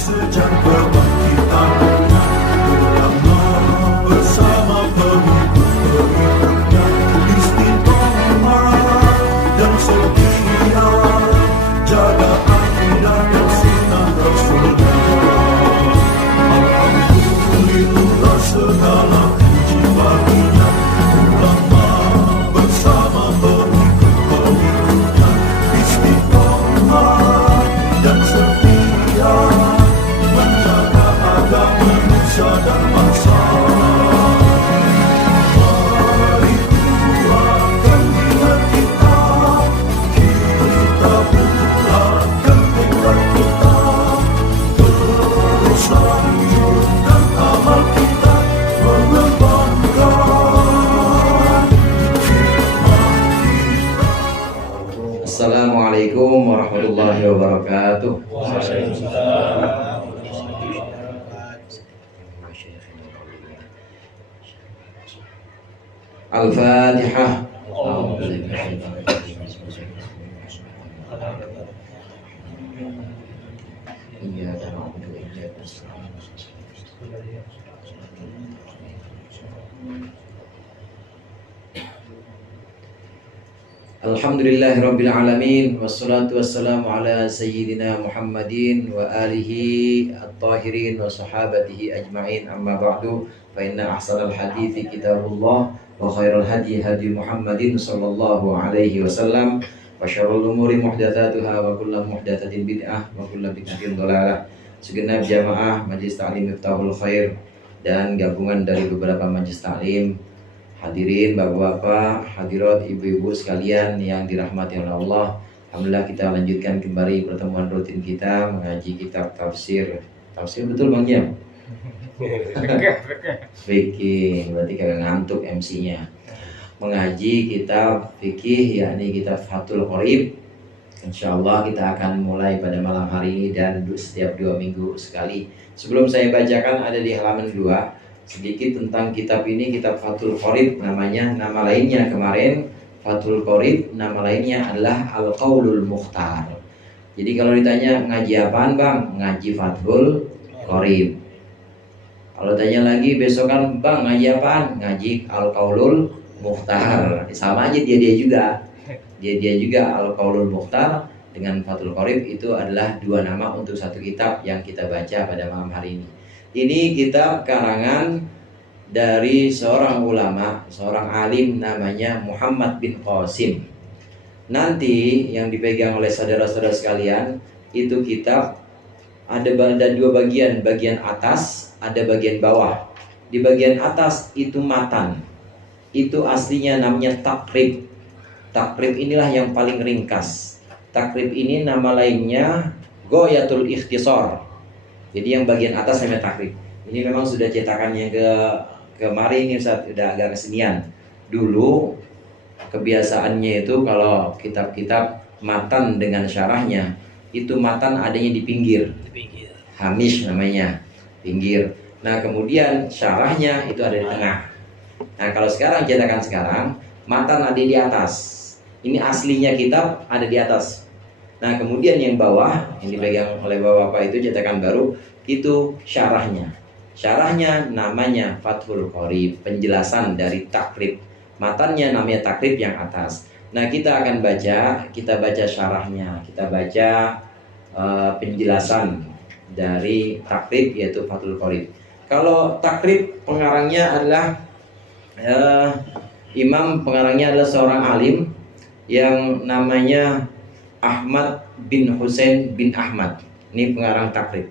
sejak kebangkitan ulama bersama pengikut-pengikutnya istiqomah dan setia jaga akidah dan sunnah Rasulnya. Alhamdulillah segala puji baginya ulama bersama pengikut-pengikutnya istiqomah dan setia menjaga agama Nusa dan bangsa. Mari kuatkan niat kita, kita bulatkan tekad kita, terus lanjutkan amal kita, mengembangkan hikmah kita. Assalamualaikum warahmatullahi wabarakatuh. Al-Fatihah. Alhamdulillahirabbil alamin wassalatu wassalamu ala sayyidina Muhammadin wa alihi at-tahirin wa sahabatihi ajma'in, amma ba'du, fa inna ahsanal hadithi kitabullah wa khairal hadi hadi Muhammadin sallallahu alaihi wasallam wa syarrul umuri muhdatsatuha wa kullu muhdatsatin bid'ah wa kullu bid'atin dhalalah. Segenap jamaah Majelis Ta'lim Miftahul Khair dan gabungan dari beberapa majelis ta'lim, hadirin bapak-bapak, hadirat ibu-ibu sekalian yang dirahmati oleh Allah. Alhamdulillah kita lanjutkan kembali pertemuan rutin kita mengaji kitab tafsir. Tafsir betul Bang Jam? Fikih, berarti kagak ngantuk MC-nya. Mengaji kitab fikih yakni kitab Fathul Qorib. Insyaallah kita akan mulai pada malam hari ini dan setiap 2 minggu sekali. Sebelum saya bacakan ada di halaman 2 sedikit tentang kitab ini, kitab Fathul Qorib namanya. Nama lainnya kemarin Fathul Qorib, nama lainnya adalah Al-Qaulul Mukhtar. Jadi kalau ditanya ngaji apaan Bang? Ngaji Fathul Qorib. Kalau tanya lagi besokan Bang ngaji apaan? Ngaji Al-Qaulul Mukhtar. Sama aja dia juga. Dia juga Al-Qaulul Mukhtar dengan Fathul Qorib itu adalah 2 nama untuk satu kitab yang kita baca pada malam hari ini. Ini kitab karangan dari seorang ulama, seorang alim namanya Muhammad bin Qasim. Nanti yang dipegang oleh saudara-saudara sekalian, itu kitab ada 2 bagian, bagian atas, ada bagian bawah. Di bagian atas itu matan. Itu aslinya namanya takrib. Takrib inilah yang paling ringkas. Takrib ini nama lainnya Ghoyatul Ikhtisar. Jadi yang bagian atas namanya takrib. Ini memang sudah cetakannya kemarin ini Ustaz, udah agak kesenian. Dulu kebiasaannya itu kalau kitab-kitab matan dengan syarahnya, itu matan adanya di pinggir. Hamish namanya, pinggir. Nah, kemudian syarahnya itu ada di tengah. Nah, kalau sekarang cetakan sekarang, matan ada di atas. Ini aslinya kitab ada di atas. Nah, kemudian yang bawah yang dipegang oleh bapak-bapak itu cetakan baru, itu syarahnya. Syarahnya namanya Fathul Qorib, penjelasan dari takrib. Matannya namanya takrib yang atas. Nah, kita akan baca, kita baca syarahnya, kita baca penjelasan dari takrib yaitu Fathul Qorib. Kalau takrib pengarangnya adalah imam pengarangnya adalah seorang alim yang namanya Ahmad bin Husain bin Ahmad. Ini pengarang takrib.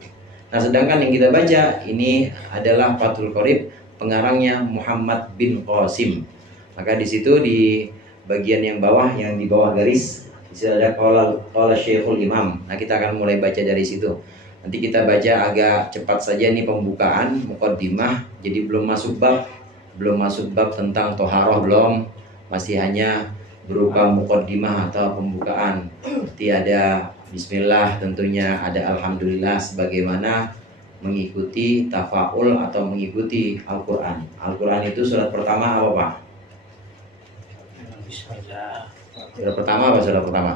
Nah, sedangkan yang kita baca ini adalah Fathul Qorib, pengarangnya Muhammad bin Qasim. Maka di situ di bagian yang bawah, yang di bawah garis, di situ ada qala Syekhul Imam. Nah, kita akan mulai baca dari situ. Nanti kita baca agak cepat saja, ini pembukaan, muqaddimah. Jadi belum masuk bab tentang toharoh, belum. Masih hanya berupa muqaddimah atau pembukaan. Nanti ada bismillah, tentunya ada alhamdulillah, sebagaimana mengikuti tafaul atau mengikuti Al-Quran. Al-Quran itu surat pertama apa Pak? Surah pertama apa surah pertama?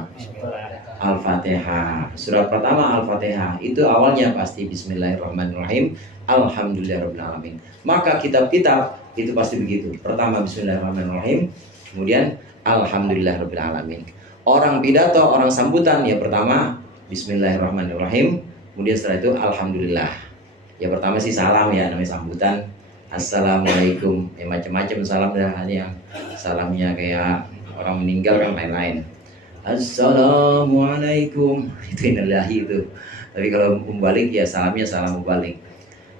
Al-Fatihah. Surah pertama Al-Fatihah. Itu awalnya pasti Bismillahirrahmanirrahim. Alhamdulillahirrahmanirrahim. Maka kitab-kitab itu pasti begitu. Pertama Bismillahirrahmanirrahim, kemudian Alhamdulillahirrahmanirrahim. Orang pidato, orang sambutan, ya pertama Bismillahirrahmanirrahim, kemudian setelah itu Alhamdulillah. Ya pertama sih salam ya, namanya sambutan. Assalamualaikum. Ya macam-macam salam dah. Ini yang salamnya kayak orang meninggal kan lain-lain. Assalamualaikum, itu innalillahi itu. Tapi kalau membalik ya salamnya salam membalik.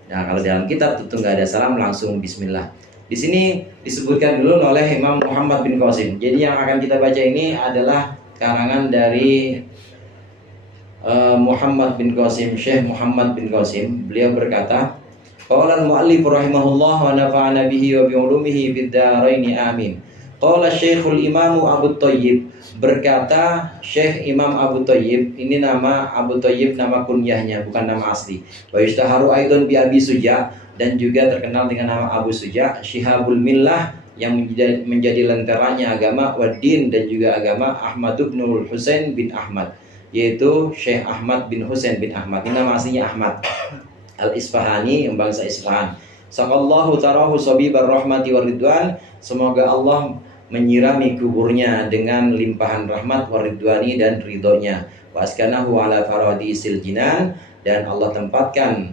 Nah kalau dalam kitab tentu nggak ada salam, langsung Bismillah. Di sini disebutkan dulu oleh Imam Muhammad bin Qasim. Jadi yang akan kita baca ini adalah karangan dari Muhammad bin Qasim, Syekh Muhammad bin Qasim. Beliau berkata, qala al-mu'allif rahimahullah wa nafa'ana bihi wa bi ulumihi fid dharain amin. Qala Syekhul Imam Abu Thayyib, berkata Syekh Imam Abu Thayyib, ini nama Abu Thayyib nama kunyahnya, bukan nama asli. Wa yushtaharu aidan bi Abi Suja, dan juga terkenal dengan nama Abu Suja, Syihabul Millah, yang menjadi lenteranya agama, Waddin, dan juga agama, Ahmad bin Husain bin Ahmad, yaitu Syekh Ahmad bin Husain bin Ahmad. Ini nama aslinya Ahmad Al-Isfahani, yang bangsa Isfahan. Saqallahu tarahu sabibar rahmati waridwan, semoga Allah menyirami kuburnya dengan limpahan rahmat waridwani dan ridhonya. Waskanahu ala faradisil jinan, dan Allah tempatkan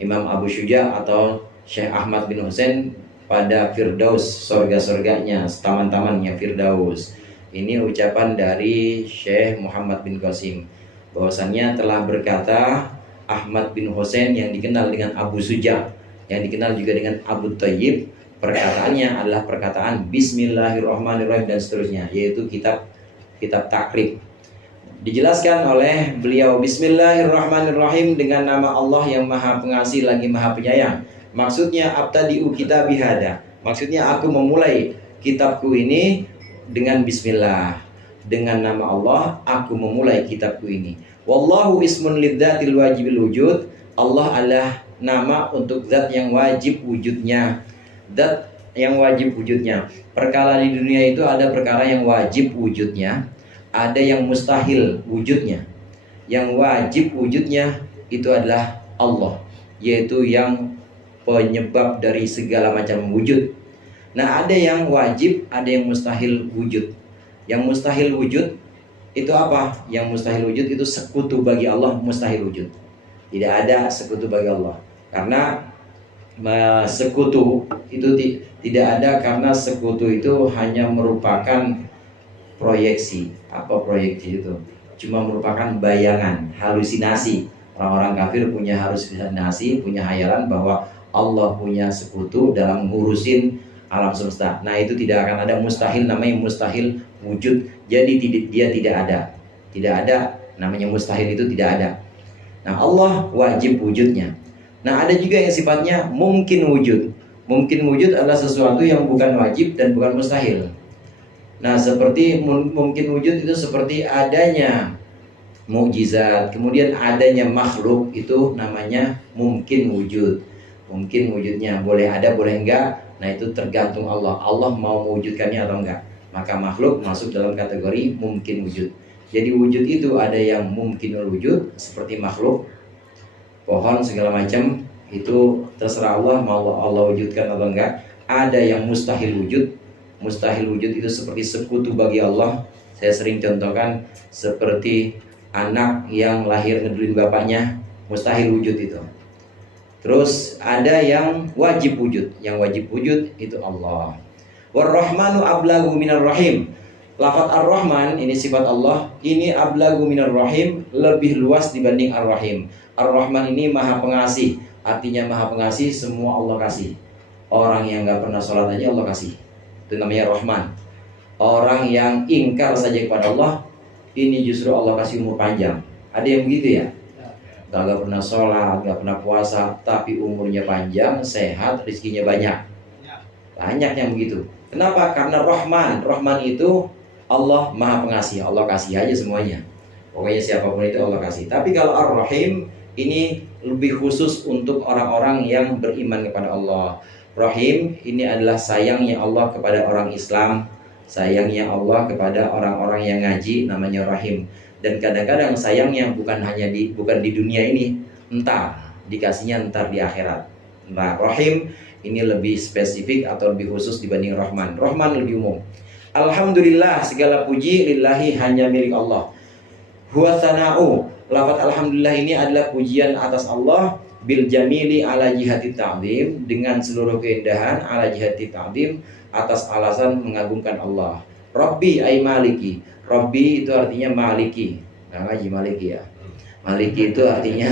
Imam Abu Syuja atau Syekh Ahmad bin Husain pada Firdaus, surga-surganya, taman-tamannya Firdaus. Ini ucapan dari Syekh Muhammad bin Qasim, bahwasannya telah berkata Ahmad bin Husain yang dikenal dengan Abu Suja, yang dikenal juga dengan Abu Thayyib, perkataannya adalah perkataan Bismillahirrahmanirrahim dan seterusnya, yaitu kitab takrib. Dijelaskan oleh beliau, Bismillahirrahmanirrahim, dengan nama Allah yang Maha Pengasih lagi Maha Penyayang. Maksudnya abtadi'u kitabi hada, maksudnya aku memulai kitabku ini dengan Bismillah, dengan nama Allah aku memulai kitabku ini. Wallahu ismun lidzatil wajibil wujud, Allah adalah nama untuk zat yang wajib wujudnya. Zat yang wajib wujudnya. Perkara di dunia itu ada perkara yang wajib wujudnya, ada yang mustahil wujudnya. Yang wajib wujudnya itu adalah Allah, yaitu yang penyebab dari segala macam wujud. Nah, ada yang wajib, ada yang mustahil wujud. Yang mustahil wujud itu apa? Yang mustahil wujud itu sekutu bagi Allah, mustahil wujud. Tidak ada sekutu bagi Allah. Karena sekutu itu tidak ada, karena sekutu itu hanya merupakan proyeksi. Apa proyeksi itu? Cuma merupakan bayangan, halusinasi. Orang-orang kafir punya halusinasi, punya hayalan bahwa Allah punya sekutu dalam ngurusin alam semesta. Nah, itu tidak akan ada, mustahil, namanya mustahil wujud. Jadi dia tidak ada. Tidak ada, namanya mustahil, itu tidak ada. Nah, Allah wajib wujudnya. Nah, ada juga yang sifatnya mungkin wujud. Mungkin wujud adalah sesuatu yang bukan wajib dan bukan mustahil. Nah, seperti mungkin wujud itu seperti adanya mukjizat, kemudian adanya makhluk, itu namanya mungkin wujud. Mungkin wujudnya boleh ada, boleh enggak. Nah, itu tergantung Allah. Allah mau mewujudkannya atau enggak. Maka makhluk masuk dalam kategori mungkin wujud. Jadi wujud itu ada yang mungkin wujud seperti makhluk, pohon segala macam, itu terserah Allah mau Allah wujudkan atau enggak. Ada yang mustahil wujud. Mustahil wujud itu seperti sekutu bagi Allah. Saya sering contohkan seperti anak yang lahir ngedulin bapaknya, mustahil wujud itu. Terus ada yang wajib wujud. Yang wajib wujud itu Allah. War-Rahmanu ablagu minar rahim. Lafaz Ar-Rahman ini sifat Allah, ini ablagu minar rahim, lebih luas dibanding Ar-Rahim. Ar-Rahman ini Maha Pengasih, artinya Maha Pengasih, semua Allah kasih. Orang yang gak pernah sholat aja Allah kasih, itu namanya Rahman. Orang yang ingkar saja kepada Allah, ini justru Allah kasih umur panjang. Ada yang begitu ya? Gak pernah sholat, gak pernah puasa, tapi umurnya panjang, sehat, rezekinya banyak. Banyak yang begitu. Kenapa? Karena Rahman. Rahman itu Allah Maha Pengasih, Allah kasih aja semuanya. Pokoknya siapapun itu Allah kasih. Tapi kalau Ar-Rahim ini lebih khusus untuk orang-orang yang beriman kepada Allah. Rahim ini adalah sayangnya Allah kepada orang Islam, Sayangnya Allah kepada orang-orang yang ngaji namanya rahim. Dan kadang-kadang sayangnya bukan di dunia ini, entar dikasihnya entar di akhirat. Nah, rahim ini lebih spesifik atau lebih khusus dibanding rahman. Rahman lebih umum. Alhamdulillah, segala puji lillahi, hanya milik Allah. Huwa tsana'u, lafaz alhamdulillah ini adalah pujian atas Allah, bil jamili ala jihati ta'zim, dengan seluruh keindahan, ala jihati ta'zim, atas alasan mengagungkan Allah. Rabbi ay maliki. Rabbi itu artinya maliki. Nah, ngaji maliki ya. Maliki itu artinya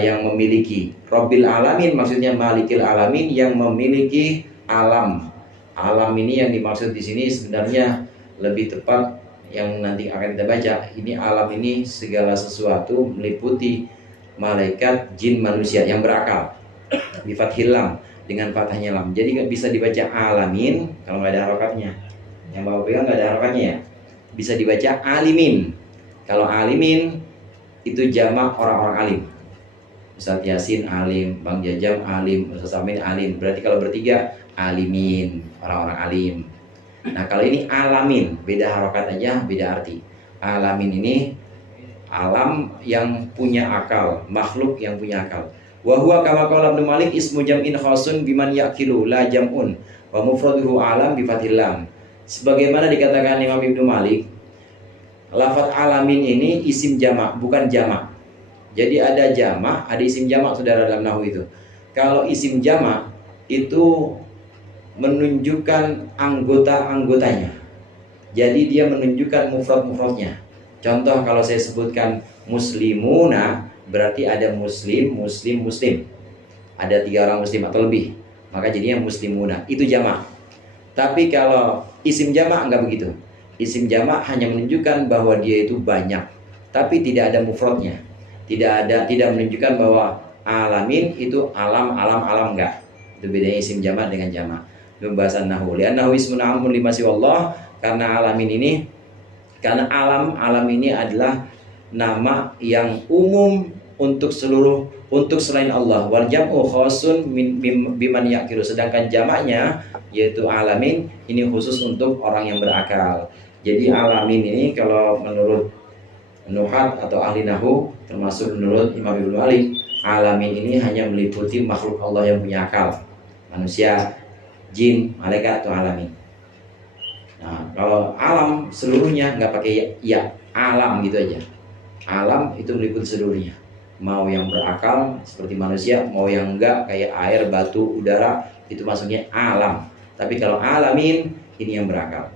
yang memiliki. Rabbil alamin maksudnya malikil alamin, yang memiliki alam. Alam ini yang dimaksud di sini sebenarnya lebih tepat yang nanti akan kita baca. Ini alam ini segala sesuatu meliputi malaikat, jin, manusia yang berakal. Bi fathil lam, dengan fathahnya lam. Jadi nggak bisa dibaca alamin kalau nggak ada harokatnya. Yang bapak pegang nggak ada harokatnya ya. Bisa dibaca alimin. Kalau alimin itu jamak orang-orang alim. Ustaz Yasin alim, Bang Jajam alim, Ustaz Amin alim. Berarti kalau bertiga alimin, orang-orang alim. Nah, kalau ini alamin, beda harokat aja, beda arti. Alamin ini alam yang punya akal, makhluk yang punya akal. Wa huwa kama qala Ibnu Malik ismu jam'in khasun biman yaqilu la jam'un wa mufraduhu alam bi fathil lam. Sebagaimana dikatakan Imam Ibnu Malik, lafaz alamin ini isim jamak, bukan jamak. Jadi ada jamak, ada isim jamak, saudara, dalam nahwu itu. Kalau isim jamak itu menunjukkan anggota-anggotanya. Jadi dia menunjukkan mufrad-mufradnya. Contoh, kalau saya sebutkan muslimuna, berarti ada muslim, muslim, muslim. Ada 3 orang muslim atau lebih, maka jadinya muslimuna. Itu jamak. Tapi kalau isim jamak enggak begitu. Isim jamak hanya menunjukkan bahwa dia itu banyak, tapi tidak ada mufradnya. Tidak menunjukkan bahwa alamin itu alam, alam enggak. Itu bedanya isim jamak dengan jamak. Pembahasan nahwu. Li'annahu ismun amun lima siwallah, karena alamin ini, karena alam ini adalah nama yang umum untuk selain Allah. Wal jam'u khasun biman yaqilu, sedangkan jamaknya yaitu alamin ini khusus untuk orang yang berakal. Jadi alamin ini kalau menurut nuhat atau ahli nahwu, termasuk menurut Imam Ibnu Malik, alamin ini hanya meliputi makhluk Allah yang punya akal, manusia, jin, malaikat, atau alamin. Nah, kalau alam seluruhnya nggak pakai ya, alam gitu aja. Alam itu meliputi seluruhnya, mau yang berakal seperti manusia, mau yang enggak kayak air, batu, udara, itu masuknya alam. Tapi kalau alamin ini yang berakal.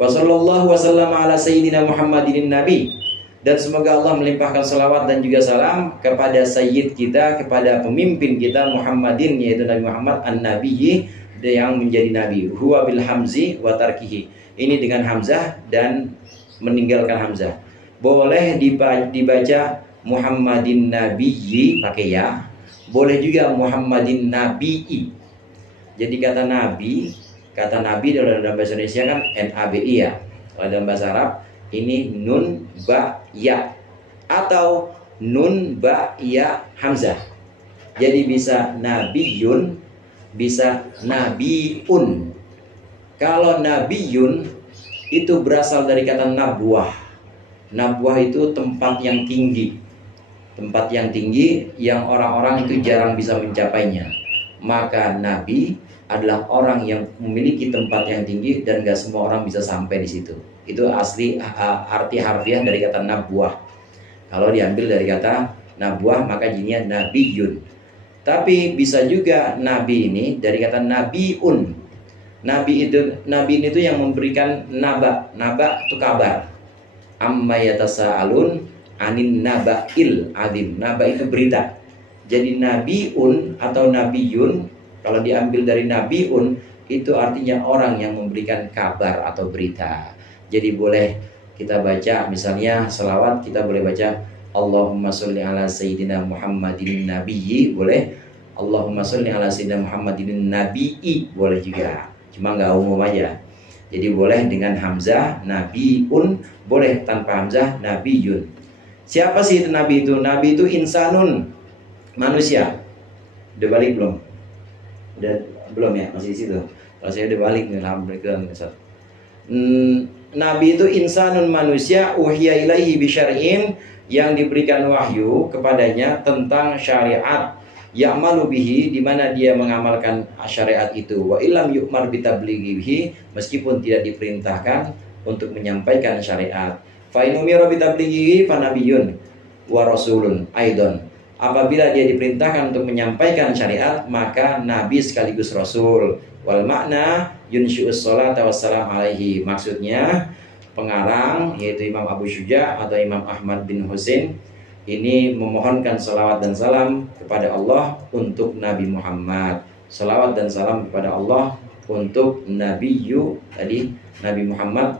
Wa sallallahu wasallam ala sayyidina Muhammadin nabi. Dan semoga Allah melimpahkan salawat dan juga salam kepada sayyid kita, kepada pemimpin kita Muhammadin, yaitu Nabi Muhammad an-nabiyyi, yang menjadi nabi. Huwa bil hamzi wa tarkihi. Ini dengan hamzah dan meninggalkan hamzah. Boleh dibaca Muhammadin nabiyyi pakai ya. Boleh juga Muhammadin nabii. Jadi kata nabi dalam bahasa Indonesia kan nabi ya. Kalau dalam bahasa Arab ini nun ba ya atau nun ba ya hamzah. Jadi bisa nabiyun, bisa nabiun. Kalau nabiyun itu berasal dari kata nabwah. Nabwah itu tempat yang tinggi. Tempat yang tinggi yang orang-orang itu jarang bisa mencapainya. Maka nabi adalah orang yang memiliki tempat yang tinggi dan gak semua orang bisa sampai di situ. Itu asli arti harfiah dari kata nabwah. Kalau diambil dari kata nabwah maka jadinya nabiyun. Tapi bisa juga nabi ini dari kata nabiun. Nabi itu yang memberikan naba. Naba itu kabar. Amma yatasaalun anin naba'il adim. Naba itu berita. Jadi nabiun atau nabiyun, kalau diambil dari nabiun, itu artinya orang yang memberikan kabar atau berita. Jadi boleh kita baca, misalnya selawat, kita boleh baca Allahumma sholli ala sayyidina Muhammadin nabiyyi, boleh. Allahumma sholli ala sayyidina Muhammadin nabiyyi, boleh juga. Cuma nggak umum aja. Jadi boleh dengan hamzah nabiun, boleh tanpa hamzah nabiyun. Siapa sih itu nabi itu? Nabi itu insanun, manusia. Udah balik belum? Udah belum ya, masih di situ. Kalau saya udah balik nih, alhamdulillah. Nabi itu insanun manusia uhiya ilaihi bisyar'in, yang diberikan wahyu kepadanya tentang syariat, ya'malu bihi, di mana dia mengamalkan syariat itu, wa illam yu'mar bitablighihi, meskipun tidak diperintahkan untuk menyampaikan syariat. Fa in umira bitablighihi fa nabiyyun wa rasulun aidon, apabila dia diperintahkan untuk menyampaikan syariat maka nabi sekaligus rasul. Wal makna yunshi'us sholata wassalam alaihi, maksudnya pengarang yaitu Imam Abu Syuja atau Imam Ahmad bin Husain ini memohonkan salawat dan salam kepada Allah untuk Nabi Muhammad. Salawat dan salam kepada Allah untuk Nabiyyu tadi, Nabi Muhammad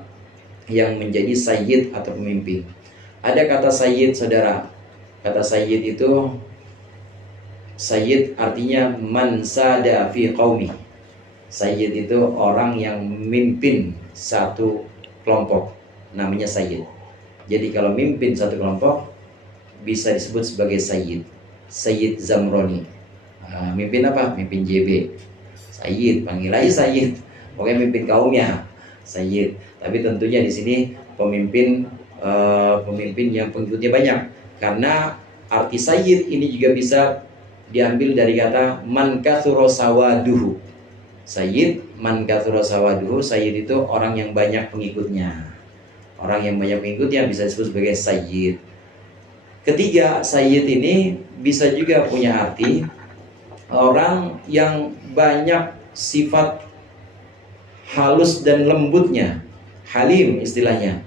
yang menjadi sayyid atau pemimpin. Ada kata sayyid, saudara. Kata sayyid itu, sayyid artinya man sada fi qaumi. Sayyid itu orang yang memimpin satu kelompok, namanya sayyid. Jadi kalau mimpin satu kelompok bisa disebut sebagai sayyid. Sayyid Zamroni, mimpin apa? Mimpin JB, sayyid, panggil aja sayyid. Pokoknya mimpin kaumnya sayyid. Tapi tentunya di sini pemimpin yang pengikutnya banyak. Karena arti sayyid ini juga bisa diambil dari kata man katsura sawaduhu. Sayyid, man katsura sawaduhu, sayyid itu orang yang banyak pengikutnya. Orang yang banyak pengikutnya bisa disebut sebagai sayyid. Ketiga, sayyid ini bisa juga punya arti orang yang banyak sifat halus dan lembutnya, halim istilahnya.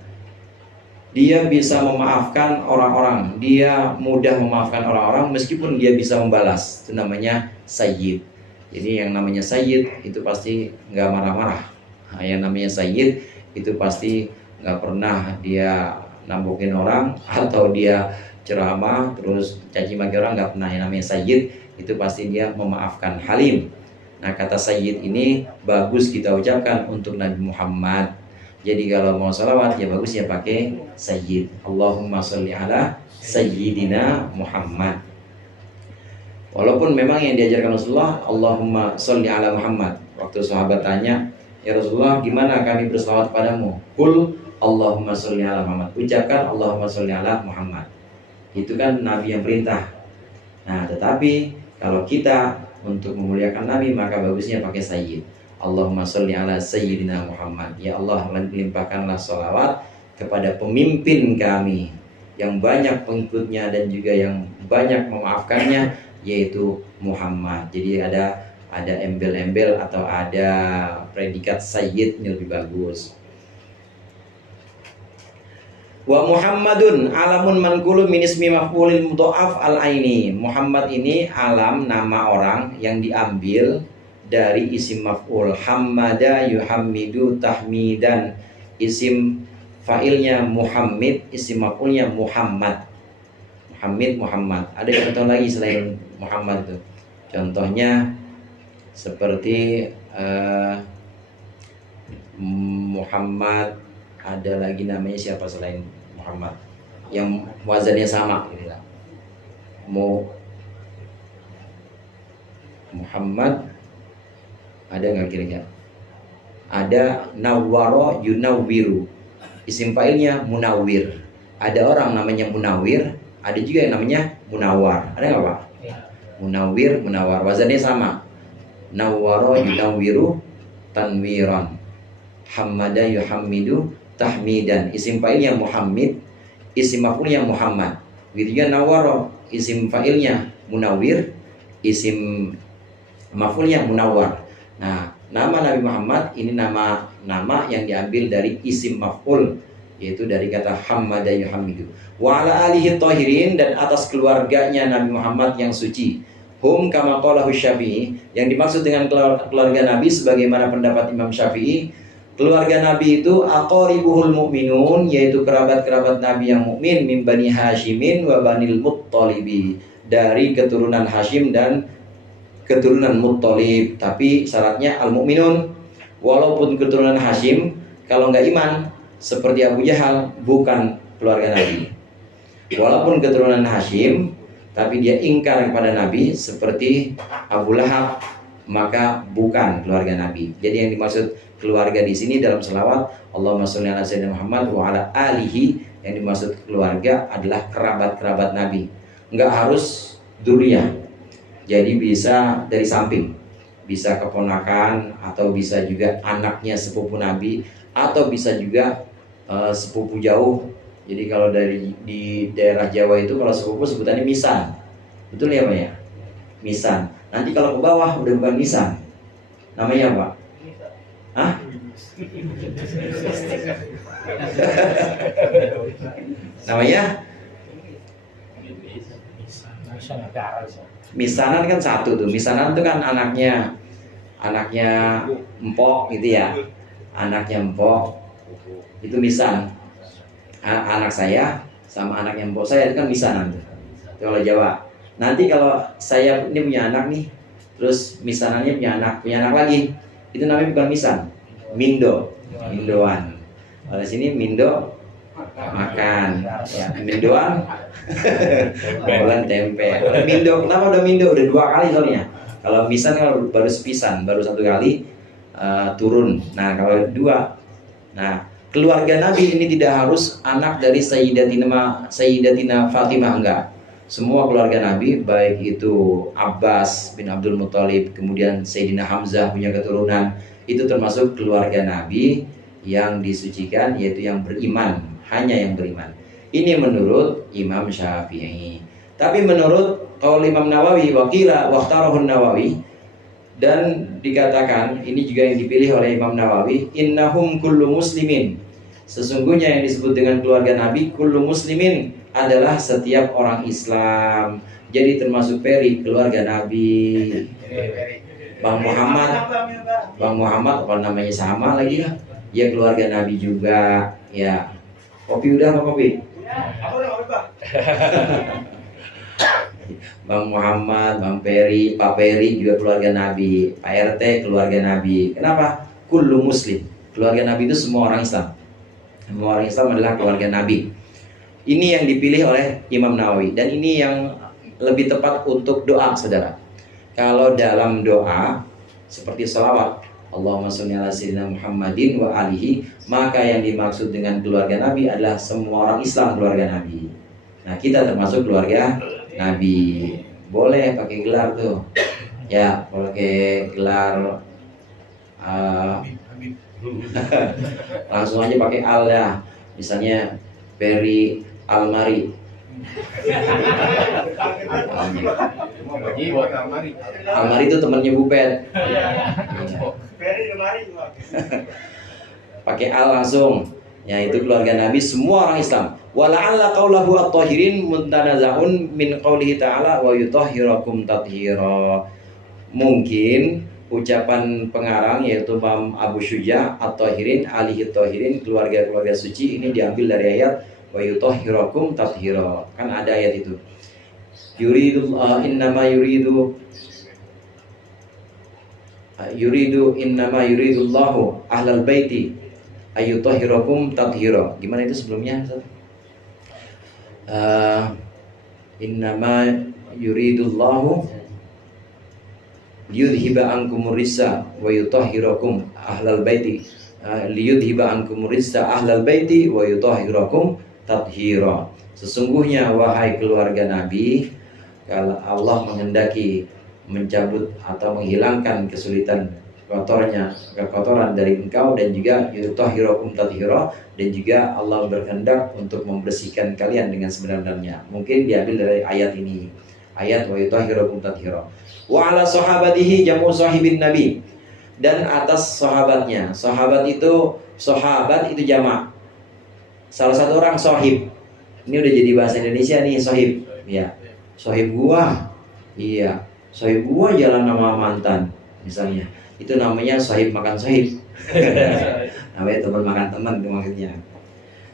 Dia bisa memaafkan orang-orang, dia mudah memaafkan orang-orang meskipun dia bisa membalas. Itu namanya sayyid. Jadi yang namanya sayyid itu pasti nggak marah-marah. Nah, yang namanya sayyid itu pasti nggak pernah dia nambokin orang atau dia ceramah terus caci maki orang, nggak pernah. Yang namanya sayyid itu pasti dia memaafkan, halim. Nah, kata sayyid ini bagus kita ucapkan untuk Nabi Muhammad. Jadi kalau mau salawat ya bagus ya pakai sayyid. Allahumma sholli ala sayyidina Muhammad. Walaupun memang yang diajarkan Rasulullah Allahumma sholli ala Muhammad. Waktu sahabat tanya, ya Rasulullah gimana kami bersalawat padamu? Qul Allahumma sholli ala Muhammad. Ucapkan Allahumma sholli ala Muhammad. Itu kan Nabi yang perintah. Nah, tetapi kalau kita untuk memuliakan Nabi maka bagusnya pakai sayyid. Allahumma sholli ala sayyidina Muhammad. Ya Allah, limpahkanlah sholawat kepada pemimpin kami yang banyak pengikutnya dan juga yang banyak memaafkannya, yaitu Muhammad. Jadi ada embel-embel atau ada predikat sayyid yang lebih bagus. Wa Muhammadun alamun manqulun min ismi maf'ulil mudha'af al-aini. Muhammad ini alam, nama orang yang diambil dari isim maf'ul. Hammada yuhammidu tahmidan. Isim fa'ilnya Muhammad, isim maf'ulnya Muhammad. Muhammad. Ada contoh lagi selain Muhammad tuh. Contohnya seperti Muhammad, ada lagi namanya siapa selain Muhammad yang wazannya sama gitu. Muhammad ada nggak kira-kira? Ada nawwaro yunawwiru, isim fa'ilnya munawwir. Ada orang namanya munawwir, ada juga yang namanya munawwar. Ada nggak Pak? Ya. Munawwir, munawwar, wazannya sama. Nawwaro yunawwiru tanwiran. Hammada yuhammidu tahmidan. Isim fa'ilnya Muhammad, isim maf'ulnya Muhammad. Begitu juga nawwaro, isim fa'ilnya munawwir, isim maf'ulnya munawwar. Nah, nama Nabi Muhammad ini nama yang diambil dari isim maf'ul, yaitu dari kata hammada yuhammidu. Wa ala alihi tahirin, dan atas keluarganya Nabi Muhammad yang suci. Hum kama qalahu Syafi'i, yang dimaksud dengan keluarga Nabi sebagaimana pendapat Imam Syafi'i, keluarga Nabi itu aqaribuhul mu'minun, yaitu kerabat-kerabat Nabi yang mukmin, min bani Hashimin wa banil Muttalibi, dari keturunan Hashim dan keturunan Muttalib. Tapi syaratnya al-mu'minun, walaupun keturunan Hashim, kalau nggak iman seperti Abu Jahal bukan keluarga Nabi. Walaupun keturunan Hashim tapi dia ingkar kepada Nabi seperti Abu Lahab, maka bukan keluarga Nabi. Jadi yang dimaksud keluarga di sini dalam selawat Allahumma sholli ala sayyidina Muhammad wa ala alihi, yang dimaksud keluarga adalah kerabat-kerabat Nabi. Enggak harus dzurriyyah. Jadi bisa dari samping, bisa keponakan, atau bisa juga anaknya sepupu Nabi, atau bisa juga sepupu jauh. Jadi kalau di daerah Jawa itu kalau sepupu sebutannya misan. Betul ya Pak ya? Misan. Nanti kalau ke bawah udah bukan misan. Namanya apa? Hah? Namanya? Misanan kan satu tuh. Misanan itu kan anaknya empok gitu ya. Anaknya empok itu misan. Anak saya sama anaknya empok saya itu kan misanan tuh. Itu kalau Jawa. Nanti kalau saya ini punya anak nih, terus misanannya punya anak lagi, itu namanya bukan misan, mindoan. Kalau sini mindo makan, ya mindoan, bulan tempe. Kalau mindo, kenapa udah mindo? Udah 2 kali soalnya. Kalau misan kan baru sepisan, baru 1 kali turun. Nah kalau 2, nah keluarga Nabi ini tidak harus anak dari Sayyidatina Fatimah, enggak. Semua keluarga Nabi, baik itu Abbas bin Abdul Muthalib, kemudian Sayyidina Hamzah punya keturunan, itu termasuk keluarga Nabi yang disucikan, yaitu yang beriman, hanya yang beriman. Ini menurut Imam Syafi'i. Tapi menurut qaul Imam Nawawi, waqila waqtarahun Nawawi, dan dikatakan, ini juga yang dipilih oleh Imam Nawawi, innahum kullu muslimin. Sesungguhnya yang disebut dengan keluarga Nabi, kullu muslimin, adalah setiap orang Islam. Jadi termasuk Peri keluarga Nabi. Bang Muhammad apa namanya sama lagi ya? Ya keluarga Nabi juga. Ya. Kopi udah apa kopi? Bang Muhammad, Bang Peri, Pak Peri juga keluarga Nabi. Pak RT keluarga Nabi. Kenapa? Kullu muslim. Keluarga Nabi itu semua orang Islam. Semua orang Islam adalah keluarga Nabi. Ini yang dipilih oleh Imam Nawawi, dan ini yang lebih tepat untuk doa, saudara. Kalau dalam doa seperti sholawat Allahumma sholli ala sayyidina Muhammadin wa alihi, maka yang dimaksud dengan keluarga Nabi adalah semua orang Islam keluarga Nabi. Nah kita termasuk keluarga Nabi. Boleh pakai gelar tuh, ya pakai gelar langsung aja pakai al ya. Misalnya Peri Almari. Almari itu temannya Bupet. Pakai al langsung. Ya itu keluarga Nabi, semua orang Islam. Wala'alla qaulahu at-tahirin muntanaza'un min qaulihi ta'ala wa yutahhirakum tathira. Mungkin ucapan pengarang yaitu Imam Abu Syuja at-tahirin alihi tahirin, keluarga-keluarga suci, ini diambil dari ayat wa yutahhirakum tathira. Kan ada ayat itu. Innama yuridullahu ahlal baiti ayutahhirakum tathira. Gimana itu sebelumnya? Innama yuridullahu liyudhiba ankumur rissa wa yutahhirakum ahlal baiti liyudhiba ankumur rissa ahlal baiti wa yutahhirakum tathira. Sesungguhnya wahai keluarga Nabi, kalau Allah menghendaki mencabut atau menghilangkan kesulitan kekotoran dari engkau, dan juga yutahhirakum tathira, dan juga Allah berkehendak untuk membersihkan kalian dengan sebenarnya. Mungkin diambil dari ayat ini, ayat wa yutahhirakum tathira. Wa ala sahabatihi jamu sahibin nabi, dan atas sahabatnya. Sahabat itu jamak. Salah satu orang sahib. Ini udah jadi bahasa Indonesia nih, sahib. Ya. Sahib gua. Iya. Sahib gua jalan sama mantan misalnya. Itu namanya sahib makan sahib. Namanya teman makan teman itu maksudnya.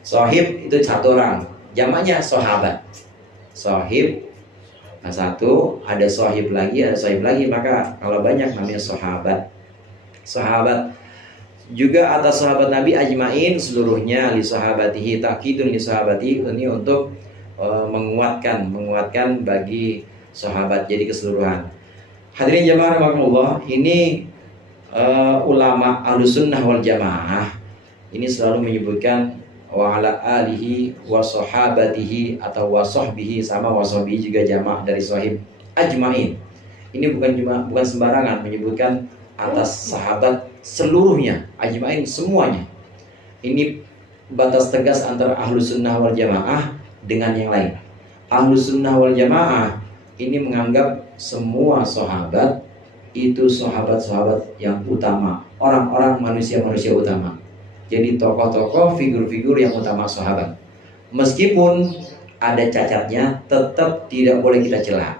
Sahib itu satu orang. Jamaknya sahabat. Sahib satu, ada sahib lagi, maka kalau banyak namanya sahabat. Sahabat juga atas sahabat Nabi ajmain seluruhnya, li sahabatihi takidun li sahabatihi, ini untuk menguatkan bagi sahabat, jadi keseluruhan. Hadirin jamaah rahimakumullah, ini ulama Ahlussunnah wal Jamaah ini selalu menyebutkan wa ala alihi wa sahabatihi atau wa sahbihi, sama wa sahbihi juga jamak dari sahib, ajmain. Ini bukan sembarangan menyebutkan atas sahabat seluruhnya, ajmain semuanya. Ini batas tegas antara Ahlussunnah wal Jamaah dengan yang lain. Ahlussunnah wal Jamaah ini menganggap semua sahabat itu sahabat-sahabat yang utama, orang-orang manusia-manusia utama. Jadi tokoh-tokoh, figur-figur yang utama sahabat. Meskipun ada cacatnya, tetap tidak boleh kita cela.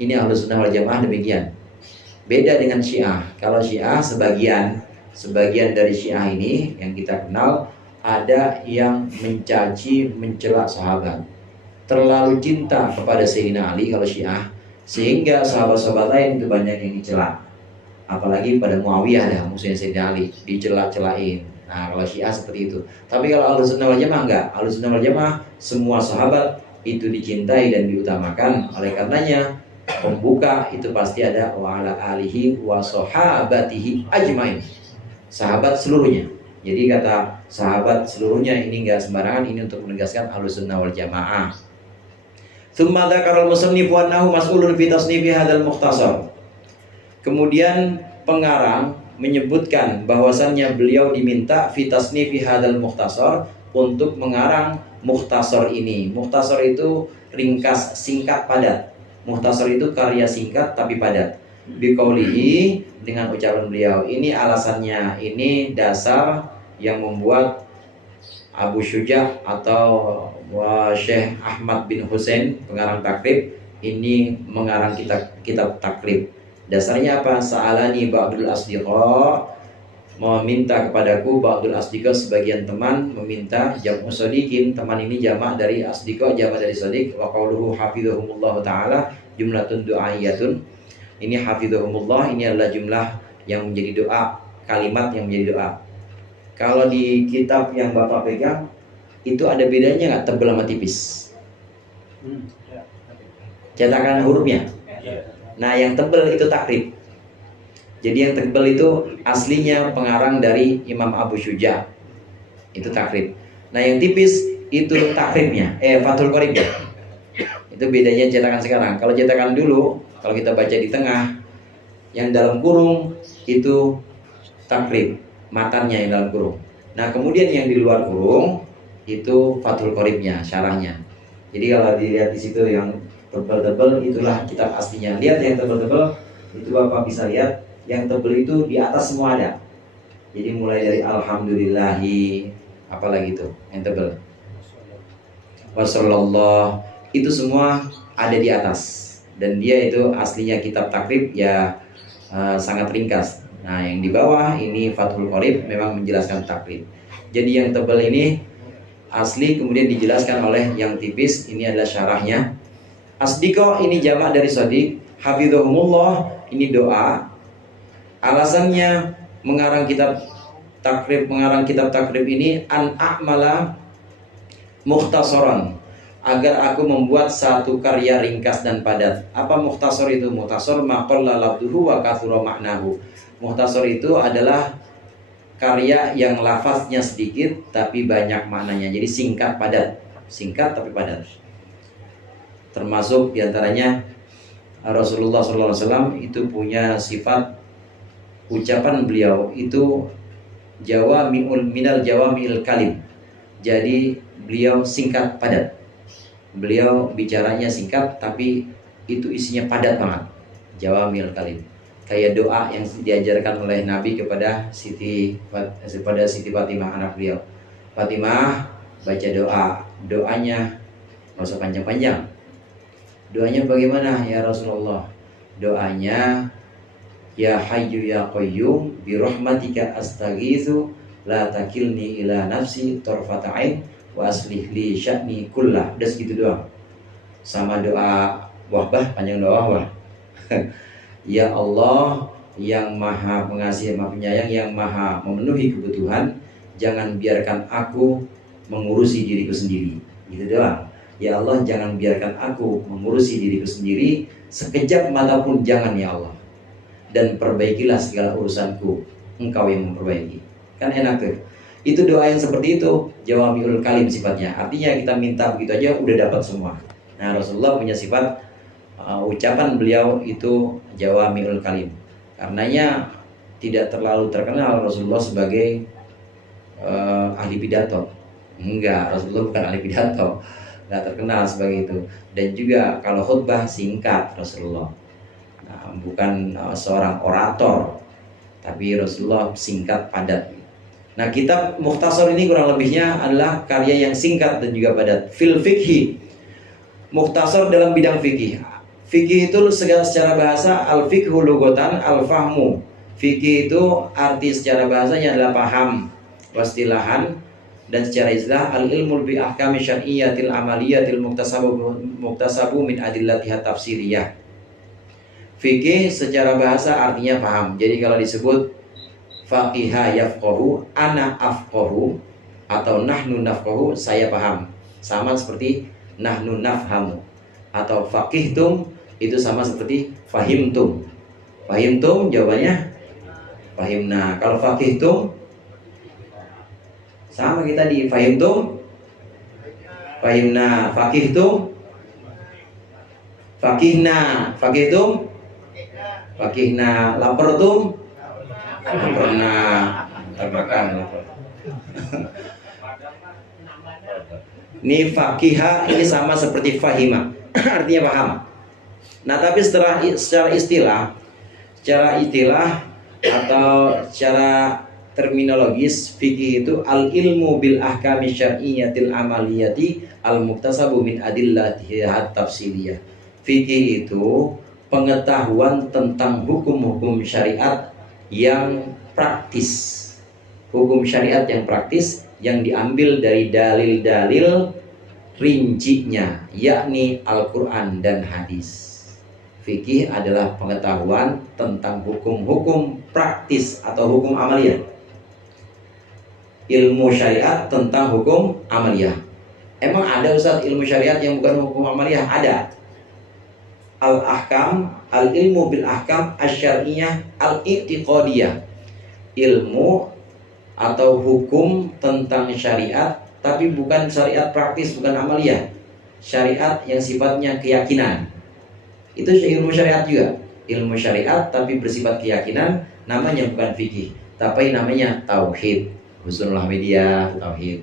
Ini Ahlussunnah wal Jamaah demikian. Beda dengan Syiah. Kalau Syiah sebagian dari Syiah ini yang kita kenal, ada yang mencaci, mencela sahabat. Terlalu cinta kepada Sayyidina Ali kalau Syiah, sehingga sahabat-sahabat lain itu banyak yang dicela. Apalagi pada Muawiyah, ada musuhnya Sayyidina Ali, dicela-celain. Nah, kalau Syiah seperti itu. Tapi kalau Ahlussunnah wal Jamaah enggak. Ahlussunnah wal Jamaah semua sahabat itu dicintai dan diutamakan. Oleh karenanya pembuka itu pasti ada wa ala alihi wa sahabatihi ajmain. Sahabat seluruhnya. Jadi kata sahabat seluruhnya ini enggak sembarangan, ini untuk menegaskan Ahlussunnah wal Jamaah. Tsumma dzakara al-musannif wa annahu mas'ulun fi tasnifi hadzal mukhtasar. Kemudian pengarang menyebutkan bahwasannya beliau diminta fi tasnifi hadzal mukhtasar, untuk mengarang mukhtasar ini. Mukhtasar itu ringkas, singkat, padat. Mukhtasar itu karya singkat tapi padat. Biqaulihi, dengan ucapan beliau. Ini alasannya, ini dasar yang membuat Abu Syuja atau Syekh Ahmad bin Husain, pengarang takrib, ini mengarang kitab takrib. Dasarnya apa? Sa'alani ba'dul asdiqa, meminta kepadaku ba'dul asdiqa, sebagian teman meminta. Jam'u sadiqin, teman ini jamak dari asdiqa, jamak dari sadiq. Wa qauluhu hafizahumullah ta'ala jumlatun du'aiyatun. Ini hafizahumullah, ini adalah jumlah yang menjadi doa, kalimat yang menjadi doa. Kalau di kitab yang Bapak pegang itu ada bedanya nggak, tebal sama tipis? Cetakan hurufnya. Nah, yang tebal itu takrib. Jadi yang tebal itu aslinya pengarang dari Imam Abu Syuja, itu takrib. Nah, yang tipis itu takribnya, Fathul Qoribnya. Itu bedanya cetakan sekarang. Kalau cetakan dulu, kalau kita baca di tengah, yang dalam kurung itu takrib, matannya yang dalam kurung. Nah, kemudian yang di luar kurung itu Fathul Qoribnya, syarahnya. Jadi kalau dilihat di situ yang tebal-tebal, itulah kitab aslinya. Lihat yang tebal-tebal itu Bapak bisa lihat, yang tebal itu di atas semua ada. Jadi mulai dari alhamdulillahi, apalagi itu yang tebal, wassallallahu, itu semua ada di atas. Dan dia itu aslinya kitab takrib ya, sangat ringkas. Nah, yang di bawah ini Fathul Qorib memang menjelaskan takrib. Jadi yang tebal ini asli, kemudian dijelaskan oleh yang tipis, ini adalah syarahnya. Asdiqo ini jamak dari sadiq. Hafizahumullah ini doa. Alasannya mengarang kitab takrib ini an a'mala mukhtasaran, agar aku membuat satu karya ringkas dan padat. Apa mukhtasar itu? Mukhtasar maqalla lafduhu wa kathura ma'nahu. Mukhtasar itu adalah karya yang lafaznya sedikit tapi banyak maknanya. Jadi singkat padat, singkat tapi padat. Termasuk diantaranya Rasulullah SAW itu punya sifat, ucapan beliau itu minal jawami'il kalim. Jadi beliau singkat padat. Beliau bicaranya singkat tapi itu isinya padat banget. Jawami'il kalim. Kayak doa yang diajarkan oleh Nabi kepada Siti Fatimah, anak beliau. Fatimah, baca doa. Doanya nggak usah panjang-panjang. Doanya bagaimana ya Rasulullah? Doanya ya Hayyu ya Qayyum bi rahmatika astaghitsu la takilni ila nafsi tarfata ain wa aslih li sya'ni kullah. Udah segitu doang. Sama doa wahbah, panjang doa wahbah. Ya Allah yang maha mengasihi, maha penyayang, yang maha memenuhi kebutuhan, jangan biarkan aku mengurusi diriku sendiri. Gitu doang. Ya Allah, jangan biarkan aku mengurusi diriku sendiri, sekejap mata pun jangan ya Allah. dan perbaikilah segala urusanku, engkau yang memperbaiki. Kan enak tuh. Itu doa yang seperti itu, jawamiul kalim sifatnya. Artinya kita minta begitu aja udah dapat semua. Nah, Rasulullah punya sifat ucapan beliau itu jawamiul kalim. Karenanya tidak terlalu terkenal Rasulullah sebagai ahli pidato. Enggak, Rasulullah bukan ahli pidato, enggak terkenal sebagai itu. Dan juga kalau khutbah singkat Rasulullah. Nah, bukan seorang orator, tapi Rasulullah singkat padat. Nah, kitab Mukhtasar ini kurang lebihnya adalah karya yang singkat dan juga padat. Fil fikhi, Mukhtasar dalam bidang fikih. Fikih itu secara bahasa al-fikhu lughatan al-fahmu. Fikih itu arti secara bahasanya adalah paham, wastilahan, dan secara istilah al-ilmu bi ahkami syar'iyyatil amaliyatil muktasabu min adillatiha tafsiriyah. Fikih secara bahasa artinya paham. Jadi kalau disebut faqiha yafqahu, ana afqahu, atau nahnu nafqahu, saya paham. Sama seperti nahnu nafhamu. Atau faqihtum itu sama seperti fahimtum. Fahimtum jawabannya fahimna. Kalau faqihtum sama kita di fahimtum, fahimna. Faqihtum, faqihna. Faqihtum, faqihna. Lapartum, pernah terbakar. Ini fakiha ini sama seperti fahima, artinya paham. Nah, tapi secara istilah atau secara terminologis, fikih itu al ilmu bil ahkami syar'iyyatil amaliyati al muktasabu min adillatiha tafsiliyah. Fikih itu pengetahuan tentang hukum-hukum syariat yang praktis, hukum syariat yang praktis yang diambil dari dalil-dalil rincinya, yakni Al-Quran dan hadis. Fikih adalah pengetahuan tentang hukum-hukum praktis atau hukum amaliyah. Ilmu syariat tentang hukum amaliyah. Emang ada Ustaz ilmu syariat yang bukan hukum amaliyah? Ada. Al-ahkam, al-ilmu bil ahkam asyariyah al-i'tiqadiyah. Ilmu atau hukum tentang syariat, tapi bukan syariat praktis, bukan amaliyah. Syariat yang sifatnya keyakinan. Itu ilmu syariat juga. Ilmu syariat tapi bersifat keyakinan, namanya bukan fikih, tapi namanya tauhid. Husnul Hamidiyah itu tauhid.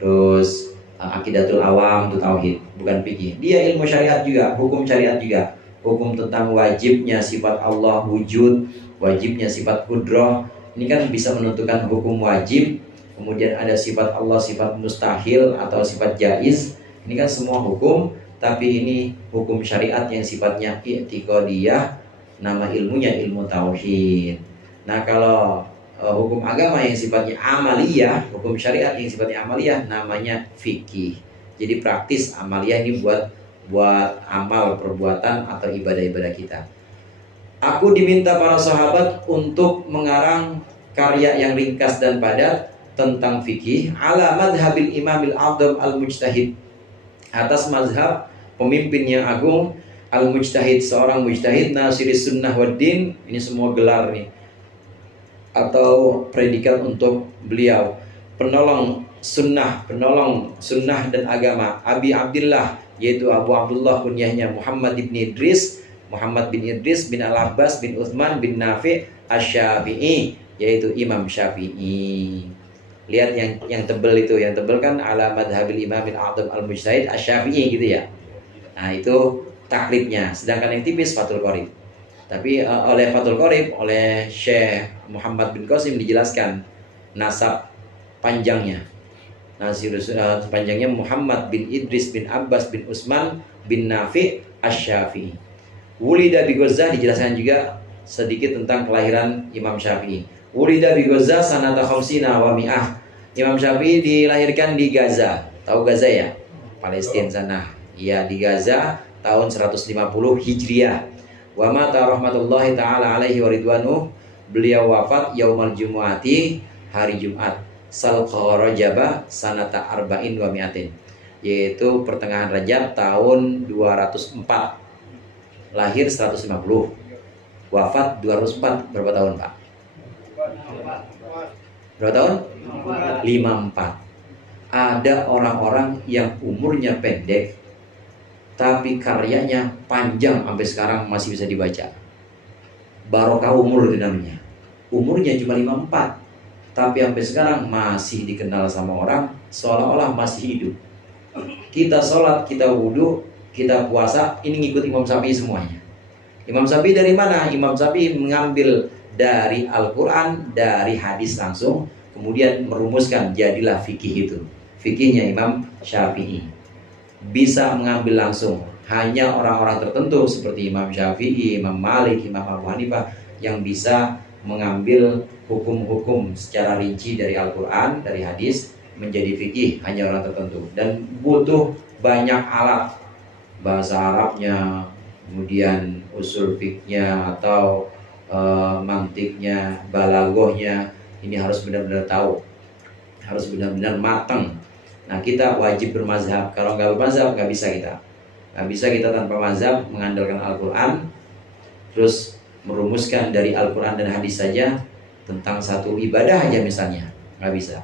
Terus Aqidatul Awam itu tauhid, bukan fikih. Dia ilmu syariat juga, hukum syariat juga. Hukum tentang wajibnya sifat Allah wujud, wajibnya sifat qudrah. Ini kan bisa menentukan hukum wajib. Kemudian ada sifat Allah, sifat mustahil atau sifat jaiz. Ini kan semua hukum, tapi ini hukum syariat yang sifatnya i'tiqadiyah. Nama ilmunya ilmu tauhid. Nah, kalau hukum agama yang sifatnya amaliyah, hukum syariat yang sifatnya amaliyah, namanya fikih. Jadi praktis amaliyah ini buat amal, perbuatan atau ibadah-ibadah kita. Aku diminta para sahabat untuk mengarang karya yang ringkas dan padat tentang fikih ala madhabil imamil a'zam al-mujtahid, atas mazhab pemimpin yang agung al-mujtahid, seorang mujtahid nasiris sunnah waddin. Ini semua gelar nih atau predikat untuk beliau, penolong sunnah dan agama. Abi Abdullah, yaitu Abu Abdullah kunyahnya Muhammad bin Idris bin Al-Abbas bin Uthman bin Nafi' Asy-Syafi'i, yaitu Imam Syafi'i. Lihat yang tebel itu, yang tebel kan ala madhabil imamil a'zam al-mujtahid Asy-Syafi'i gitu ya. Nah, itu takribnya. Sedangkan yang tipis Fathul Qorib. Tapi oleh Fathul Qorib, oleh Syekh Muhammad bin Qasim dijelaskan nasab panjangnya. Panjangnya Muhammad bin Idris bin Abbas bin Utsman bin Nafi' Asy-Syafi'i. Wulida bi Ghazah, dijelaskan juga sedikit tentang kelahiran Imam Syafi'i. Wulida bi Ghazah sanata khamsina wa mi'ah. Imam Syafi'i dilahirkan di Gaza. Tahu Gaza ya? Palestina sana. Iya, di Gaza tahun 150 Hijriah. Wa mata rahmatullahi taala alaihi wa ridwanuh. Beliau wafat yaumal jumu'ati, hari Jumat. Salqa Rajaba sanata arba'in wa mi'atin, yaitu pertengahan Rajab tahun 204. Lahir 150. wafat 204. Berapa tahun Pak? Berapa tahun? 54. Ada orang-orang yang umurnya pendek tapi karyanya panjang sampai sekarang masih bisa dibaca. Barokah umur itu namanya. Umurnya cuma 54 tapi sampai sekarang masih dikenal sama orang seolah-olah masih hidup. Kita sholat, kita wudhu, kita puasa, ini ngikut Imam Syafi'i semuanya. Imam Syafi'i dari mana? Imam Syafi'i mengambil dari Al-Quran, dari hadis langsung, kemudian merumuskan, jadilah fikih itu. Fikihnya Imam Syafi'i. Bisa mengambil langsung. Hanya orang-orang tertentu seperti Imam Syafi'i, Imam Malik, Imam Abu Hanifah yang bisa mengambil hukum-hukum secara rinci dari Al-Quran, dari hadis menjadi fikih, hanya orang tertentu. Dan butuh banyak alat, bahasa Arabnya, kemudian usul fikihnya atau mantiknya, balagohnya, ini harus benar-benar tahu, harus benar-benar matang. Nah, kita wajib bermazhab. Kalau nggak bermazhab nggak bisa kita. Nggak bisa kita tanpa mazhab mengandalkan Al-Quran, terus merumuskan dari Al-Quran dan hadis saja tentang satu ibadah aja misalnya, nggak bisa.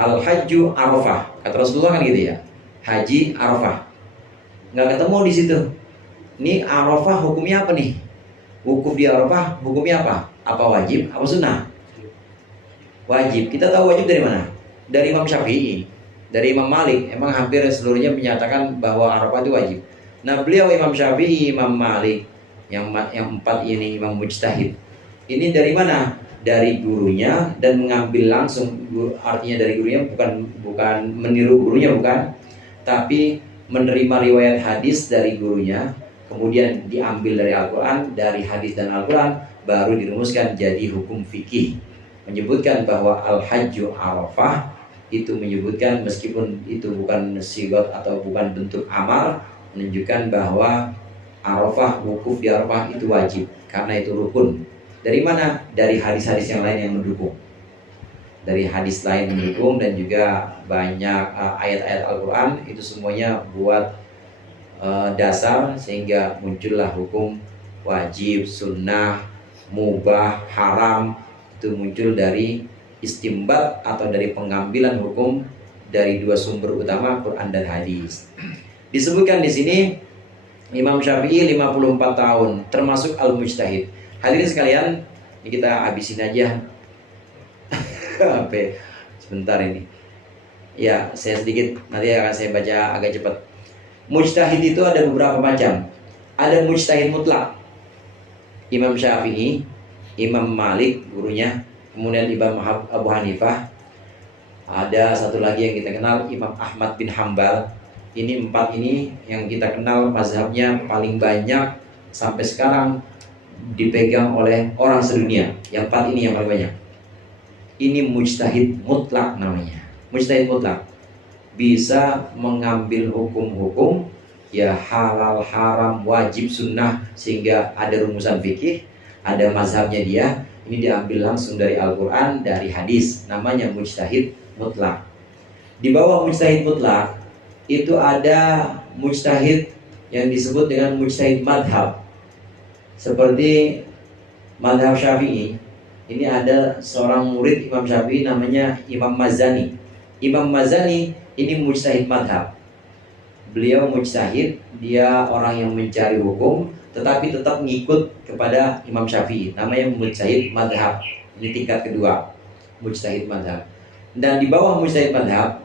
Al-Hajju Arafah, kata Rasulullah kan gitu ya. Haji Arafah, nggak ketemu di situ. Ini Arafah hukumnya apa nih? Wukuf di Arafah hukumnya apa? Apa wajib? Apa sunnah? Wajib. Kita tahu wajib dari mana? Dari Imam Syafi'i, dari Imam Malik. Emang hampir seluruhnya menyatakan bahwa Arafah itu wajib. Nah, beliau Imam Syafi'i, Imam Malik, yang empat ini Imam Mujtahid. Ini dari mana? Dari gurunya dan mengambil langsung. Artinya dari gurunya bukan meniru gurunya, bukan, tapi menerima riwayat hadis dari gurunya, kemudian diambil dari Al-Quran, dari hadis dan Al-Quran, baru dirumuskan jadi hukum fikih. Menyebutkan bahwa Al-Hajju Arafah itu menyebutkan, meskipun itu bukan sigot atau bukan bentuk amal, menunjukkan bahwa Arafah, wukuf di Arafah itu wajib karena itu rukun. Dari mana? Dari hadis-hadis yang lain yang mendukung. Dari hadis lain mendukung dan juga banyak ayat-ayat Al-Quran, itu semuanya buat dasar sehingga muncullah hukum wajib, sunnah, mubah, haram. Itu muncul dari istimbat atau dari pengambilan hukum dari dua sumber utama, Quran dan hadis. Disebutkan di sini Imam Syafi'i 54 tahun, termasuk Al-Mujtahid. Hadirin sekalian, ini kita habisin aja. Sebentar ini. Ya, saya sedikit, nanti akan saya baca agak cepat. Mujtahid itu ada beberapa macam. Ada mujtahid mutlak, Imam Syafi'i, Imam Malik gurunya, kemudian Imam Abu Hanifah. Ada satu lagi yang kita kenal, Imam Ahmad bin Hambal. Ini empat ini yang kita kenal mazhabnya paling banyak sampai sekarang dipegang oleh orang sedunia. Yang empat ini yang paling banyak. Ini mujtahid mutlak namanya. Mujtahid mutlak bisa mengambil hukum-hukum ya halal, haram, wajib, sunnah, sehingga ada rumusan fikih, ada mazhabnya dia. Ini diambil langsung dari Al-Quran, dari hadis. Namanya mujtahid mutlak. Di bawah mujtahid mutlak itu ada mujtahid yang disebut dengan mujtahid madhab. Seperti madhab Syafi'i. Ini ada seorang murid Imam Syafi'i namanya Imam Mazani. Imam Mazani ini mujtahid madhab. Beliau mujtahid, dia orang yang mencari hukum, tetapi tetap ngikut kepada Imam Syafi'i. Namanya mujtahid madhab. Ini tingkat kedua, mujtahid madhab. Dan di bawah mujtahid madhab,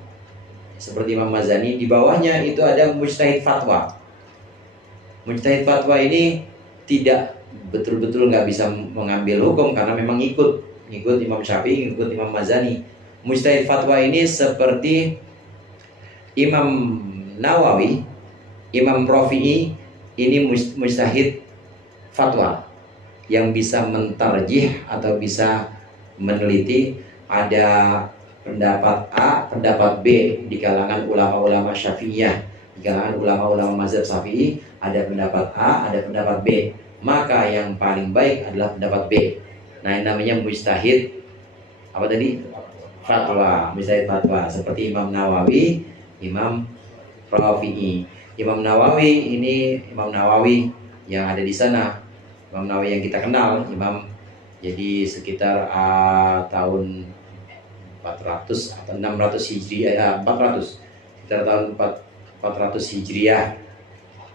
seperti Imam Mazani, di bawahnya itu ada mujtahid fatwa. Mujtahid fatwa ini tidak betul-betul nggak bisa mengambil hukum karena memang ngikut Imam Syafi'i, ngikut Imam Mazani. Mujtahid fatwa ini seperti Imam Nawawi, Imam Rafi'i, ini mujtahid fatwa yang bisa mentarjih atau bisa meneliti. Ada pendapat A, pendapat B di kalangan ulama-ulama Syafi'iyah, di kalangan ulama-ulama mazhab Syafi'i, ada pendapat A, ada pendapat B. Maka yang paling baik adalah pendapat B. Nah, ini namanya mujtahid apa tadi? Fatwa, mujtahid fatwa seperti Imam Nawawi, Imam Rafi'i. Imam Nawawi ini Imam Nawawi yang ada di sana Imam Nawawi yang kita kenal, Imam, jadi sekitar tahun 400 atau 600 Hijriah, 400, sekitar tahun 400 Hijriah,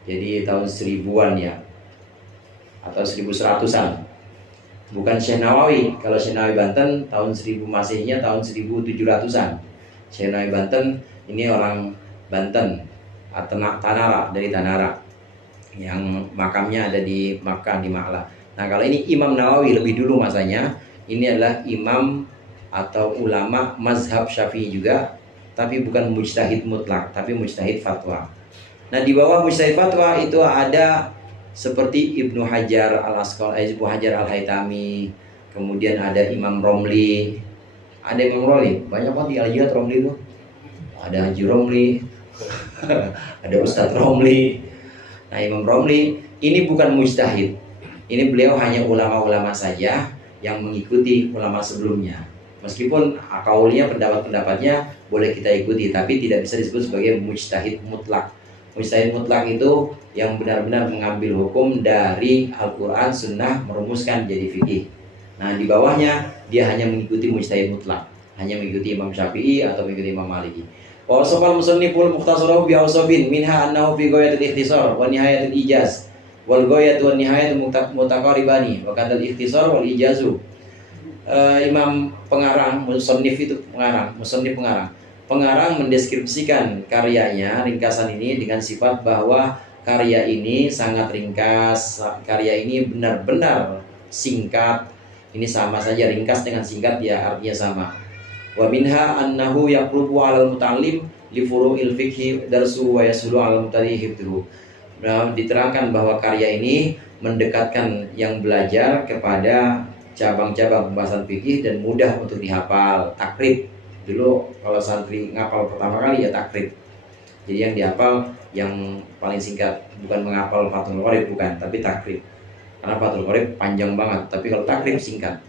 jadi tahun 1000-an ya, atau 1100-an. Bukan Syekh Nawawi. Kalau Syekh Nawawi Banten tahun 1000 Masehinya tahun 1700-an. Syekh Nawawi Banten ini orang Banten, Tanara, dari Tanara, yang makamnya ada di Makkah, di Ma'la. Nah, kalau ini Imam Nawawi lebih dulu masanya. Ini adalah imam atau ulama mazhab Syafi'i juga, tapi bukan mujtahid mutlak, tapi mujtahid fatwa. Nah, di bawah mujtahid fatwa itu ada seperti Ibnu Hajar Al-Asqalani, Ibnu Hajar Al-Haytami, kemudian ada Imam Romli. Ada Imam Romli, banyak banget di Al-Jihad Romli itu. Ada Haji Romli, ada Ustadz Romli. Nah, Imam Romli ini bukan mujtahid. Ini beliau hanya ulama-ulama saja yang mengikuti ulama sebelumnya. Meskipun kaulnya, pendapat-pendapatnya boleh kita ikuti, tapi tidak bisa disebut sebagai mujtahid mutlak. Mujtahid mutlak itu yang benar-benar mengambil hukum dari Al-Quran, Sunnah, merumuskan jadi fikih. Nah, di bawahnya dia hanya mengikuti mujtahid mutlak, hanya mengikuti Imam Syafi'i atau mengikuti Imam Maliki. Wa wasafal musanniful mukhtasarahu bi awsafin minha annahu fi ghayatil ikhtisar wa nihayatil ijaz wal ghayatu wan nihayatu mutaqaribani wa kadal ikhtisar wal ijazu. Imam pengarang, musannif itu pengarang, musannif pengarang mendeskripsikan karyanya, ringkasan ini, dengan sifat bahwa karya ini sangat ringkas, karya ini benar-benar singkat. Ini sama saja, ringkas dengan singkat ya artinya sama. Wa minha annahu yaqrubu 'alal muta'allim li furu'il fiqhi darsu wa yasulu 'alal muta'allim hifdhu. Nah, diterangkan bahwa karya ini mendekatkan yang belajar kepada cabang-cabang pembahasan fikih dan mudah untuk dihafal. Takrib. Dulu kalau santri ngapal pertama kali ya takrib. Jadi yang dihafal yang paling singkat, bukan menghafal Fathul Qorib, bukan, tapi takrib. Karena Fathul Qorib panjang banget, tapi kalau takrib singkat.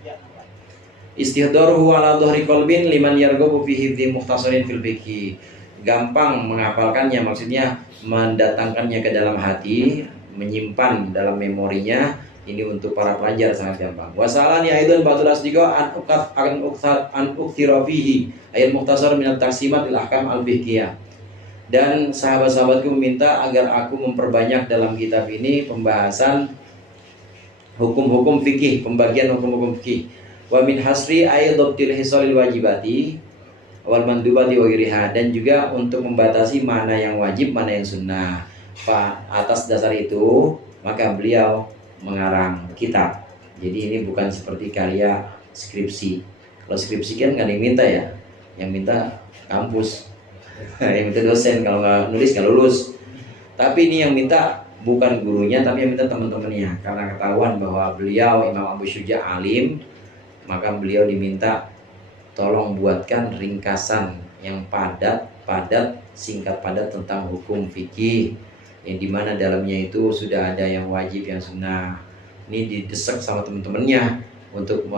Istihdaruhu ala dhahri qalbin liman yarghabu fi hifdzi mukhtasarin fil fiqh. Gampang menghafalkannya, maksudnya mendatangkannya ke dalam hati, menyimpan dalam memorinya. Ini untuk para pelajar sangat gampang. Wasalani aidan batul asdiqa an ukthira fihi ayat mukhtasar min at-taqsimat il ahkam al-fiqhiyah. Dan sahabat-sahabatku meminta agar aku memperbanyak dalam kitab ini pembahasan hukum-hukum fikih, pembagian hukum-hukum fikih. Wa min hasri ayat dhabtil hisalil wajibati wal mandubati wa ghiriha, dan juga untuk membatasi mana yang wajib, mana yang sunnah. Atas dasar itu maka beliau mengarang kitab. Jadi ini bukan seperti karya skripsi. Kalau skripsi kan nggak ada yang minta ya, yang minta kampus, yang minta dosen, kalau nggak nulis nggak lulus. Tapi ini yang minta bukan gurunya, tapi yang minta teman-temannya. Karena ketahuan bahwa beliau Imam Abu Syuja alim, maka beliau diminta tolong buatkan ringkasan yang padat, singkat padat tentang hukum fikih, yang dimana dalamnya itu sudah ada yang wajib, yang sunnah. Ini didesak sama teman-temannya untuk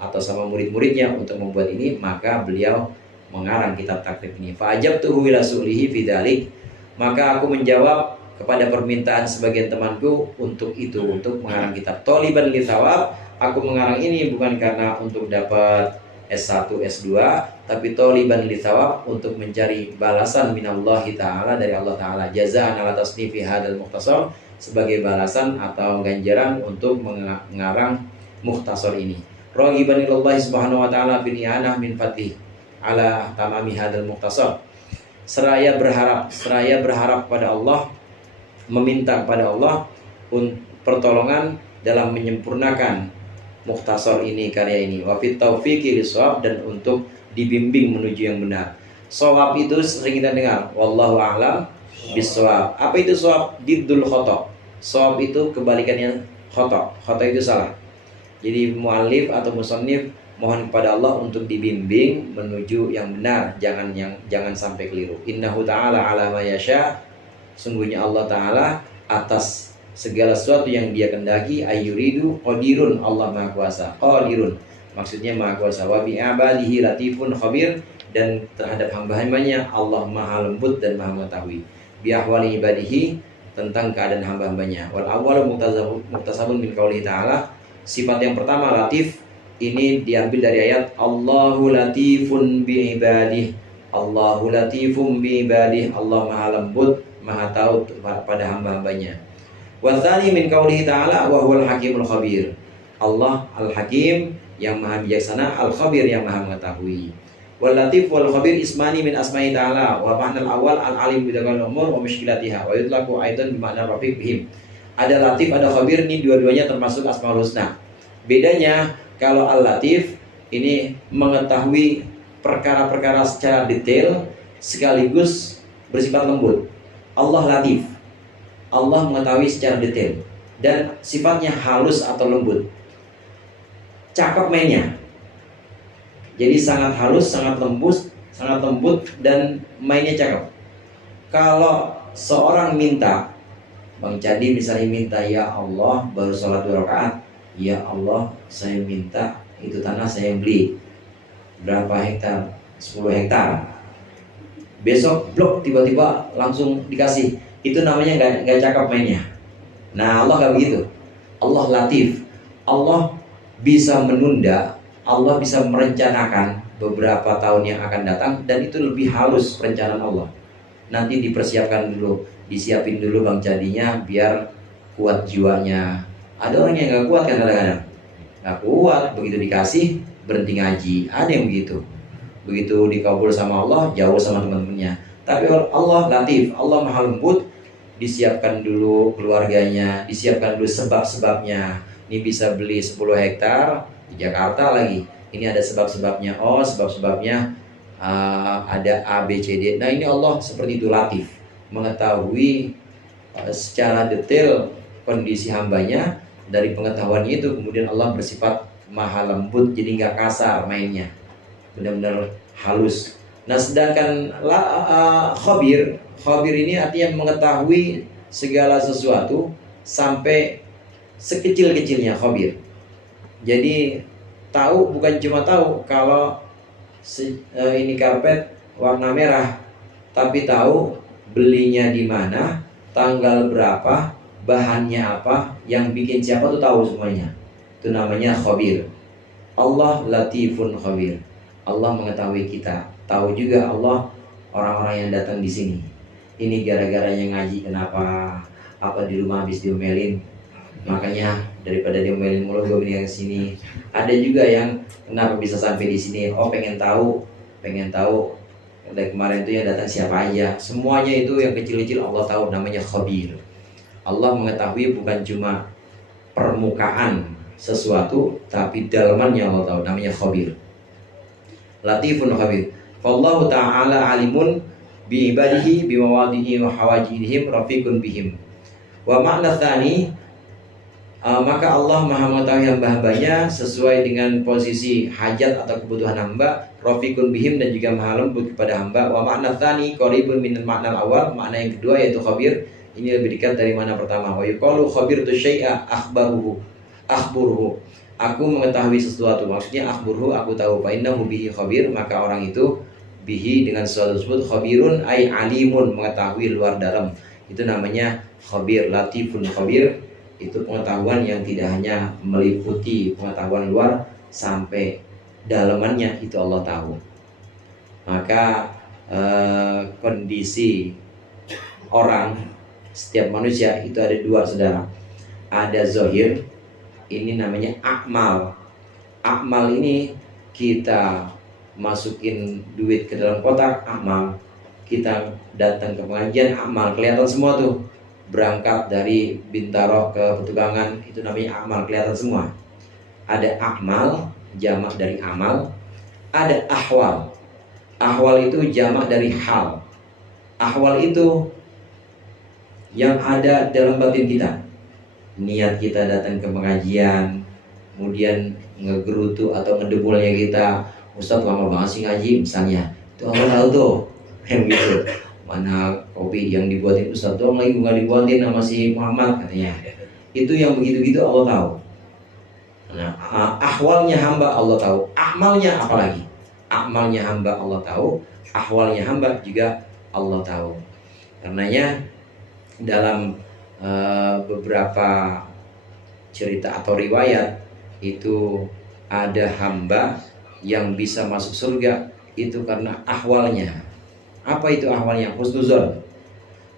atau sama murid-muridnya untuk membuat ini, maka beliau mengarang kitab takrib ini. Fa'ajabtuhu ila su'lihi fidzalik, maka aku menjawab kepada permintaan sebagian temanku untuk itu, untuk mengarang kitab. Thaliban li thawab, aku mengarang ini bukan karena untuk dapat S1, S2, tapi thaliban li thawab, untuk mencari balasan minallahi ta'ala, dari Allah Ta'ala, jazaan ala tasnifi hadal mukhtasar, sebagai balasan atau ganjaran untuk mengarang mukhtasar ini. Raghiban ilallahi subhanahu wa ta'ala bin i'anah min fatih ala tamami hadal mukhtasar. Seraya berharap pada Allah, meminta kepada Allah pertolongan dalam menyempurnakan mukhtasar ini, karya ini. Wa fit taufiqi lis-shawab, dan untuk dibimbing menuju yang benar. Shawab itu sering kita dengar, wallahu a'lam bis-shawab. Apa itu shawab? Diddul khata'. Shawab itu kebalikannya khata'. Khata' itu salah. Jadi muallif atau musannif mohon kepada Allah untuk dibimbing menuju yang benar, jangan sampai keliru. Innahu ta'ala ala ma yasha, sungguhnya Allah Ta'ala atas segala sesuatu yang dia kendaki, ayyuridu qadirun, Allah Maha Kuasa. Qadirun maksudnya Maha Kuasa. Wa bi ibadihi latifun khabir, dan terhadap hamba-hambanya Allah Maha lembut dan Maha mengetahui. Bi ahwali ibadihi, tentang keadaan hamba-hambanya. Wal awwalu muktasabun min qaulihi ta'ala. Sifat yang pertama latif ini diambil dari ayat Allahu latifun bi ibadih. Allahu latifum bi ibadih. Allah Maha lembut, Maha tahu pada hamba-hambanya. Wa tsani min qaulihi ta'ala wa huwal hakimul khabir. Allah Al-Hakim yang Maha bijaksana, Al-Khabir yang Maha mengetahui. Wal latif wal khabir ismani min asma'i ta'ala wa ma'na al-awwal al-alim bi dzakal umur wa mushkilatiha wa yutlaqu aidan bi ma'na rafiq bihim. Ada latif, ada khabir, ini dua-duanya termasuk Asmaul Husna. Bedanya kalau al-latif ini mengetahui perkara-perkara secara detail sekaligus bersifat lembut. Allah latif. Allah mengetahui secara detail dan sifatnya halus atau lembut. Cakep mainnya. Jadi sangat halus, sangat lembut dan mainnya cakep. Kalau seorang minta, Bang Cadi misalnya minta, ya Allah, baru sholat 2 rakaat, ya Allah, saya minta itu tanah saya beli berapa hektar, 10 hektar. Besok blok tiba-tiba langsung dikasih. Itu namanya nggak cakep mainnya. Nah Allah nggak begitu. Allah latif. Allah bisa menunda. Allah bisa merencanakan beberapa tahun yang akan datang dan itu lebih halus perencanaan Allah. Nanti dipersiapkan dulu, disiapin dulu Bang Cadinya biar kuat jiwanya. Ada orang yang nggak kuat kan kadang-kadang, nggak kuat, begitu dikasih berhenti ngaji. Ada yang begitu, begitu dikabul sama Allah jauh sama teman-temannya. Tapi Allah latif, Allah maha lembut, disiapkan dulu keluarganya, disiapkan dulu sebab-sebabnya. Ini bisa beli 10 hektar di Jakarta lagi. Ini ada sebab-sebabnya. Oh, sebab-sebabnya ada A, B, C, D. Nah, ini Allah seperti itu latif, mengetahui secara detail kondisi hambanya. Dari pengetahuannya itu kemudian Allah bersifat maha lembut, jadi nggak kasar mainnya, benar-benar halus. Nah, sedangkan khabir ini artinya mengetahui segala sesuatu sampai sekecil-kecilnya khabir. Jadi tahu bukan cuma tahu kalau ini karpet warna merah, tapi tahu belinya di mana, tanggal berapa, bahannya apa, yang bikin siapa tuh tahu semuanya. Itu namanya khabir. Allah latifun khabir. Allah mengetahui kita. Tahu juga Allah orang-orang yang datang di sini. Ini gara-gara yang ngaji kenapa? Apa di rumah habis diomelin? Makanya daripada diomelin mulu gue ke sini. Ada juga yang kenapa bisa sampai di sini? Oh, pengen tahu. Dari kemarin tuh yang datang siapa aja. Semuanya itu yang kecil-kecil Allah tahu, namanya khabir. Allah mengetahui bukan cuma permukaan sesuatu, tapi dalamannya Allah tahu, namanya khabir. Latifun khabir. Wallahu ta'ala alimun bi ibadihi bi mawadihi wa hawajihim rafiqun bihim. Wa ma'na tsani, maka Allah maha mengetahui hamba-hambanya sesuai dengan posisi hajat atau kebutuhan hamba, rafiqun bihim, dan juga maha lembut kepada hamba. Wa ma'na tsani qaribun min makna awal, makna yang kedua yaitu khabir. Ini lebih dekat dari mana pertama. Wa yuqalu khabirtu syai'a akhbaruhu. Aku mengetahui sesuatu. Maksudnya akhbaruhu, aku tahu. Fa innahu bihi khabir, maka orang itu bihi dengan sesuatu tersebut khabirun ay alimun, mengetahui luar dalam. Itu namanya khabir. Latifun khabir itu pengetahuan yang tidak hanya meliputi pengetahuan luar, sampai dalamannya itu Allah tahu. Maka kondisi orang, setiap manusia itu ada dua, saudara. Ada zohir, ini namanya akmal. Akmal ini kita masukin duit ke dalam kotak, akmal. Kita datang ke pengajian, akmal, kelihatan semua tuh. Berangkat dari Bintaro ke Petugangan, itu namanya akmal, kelihatan semua. Ada akmal, jamak dari amal. Ada ahwal. Ahwal itu jamak dari hal. Ahwal itu yang ada dalam batin kita. Niat kita datang ke pengajian, kemudian ngegerutu atau ngedebulnya kita, Ustadz lama banget sih ngaji misalnya, itu Allah tahu tuh, yang gitu. Mana kopi yang dibuatin Ustadz doang lagi, bukan dibuatin sama si Muhammad katanya. Itu yang begitu-gitu Allah tahu. Nah, ahwalnya hamba Allah tahu, amalnya apalagi. Amalnya hamba Allah tahu, ahwalnya hamba juga Allah tahu. Karenanya dalam beberapa cerita atau riwayat itu ada hamba yang bisa masuk surga itu karena ahwalnya. Apa itu ahwalnya? Husnuzon.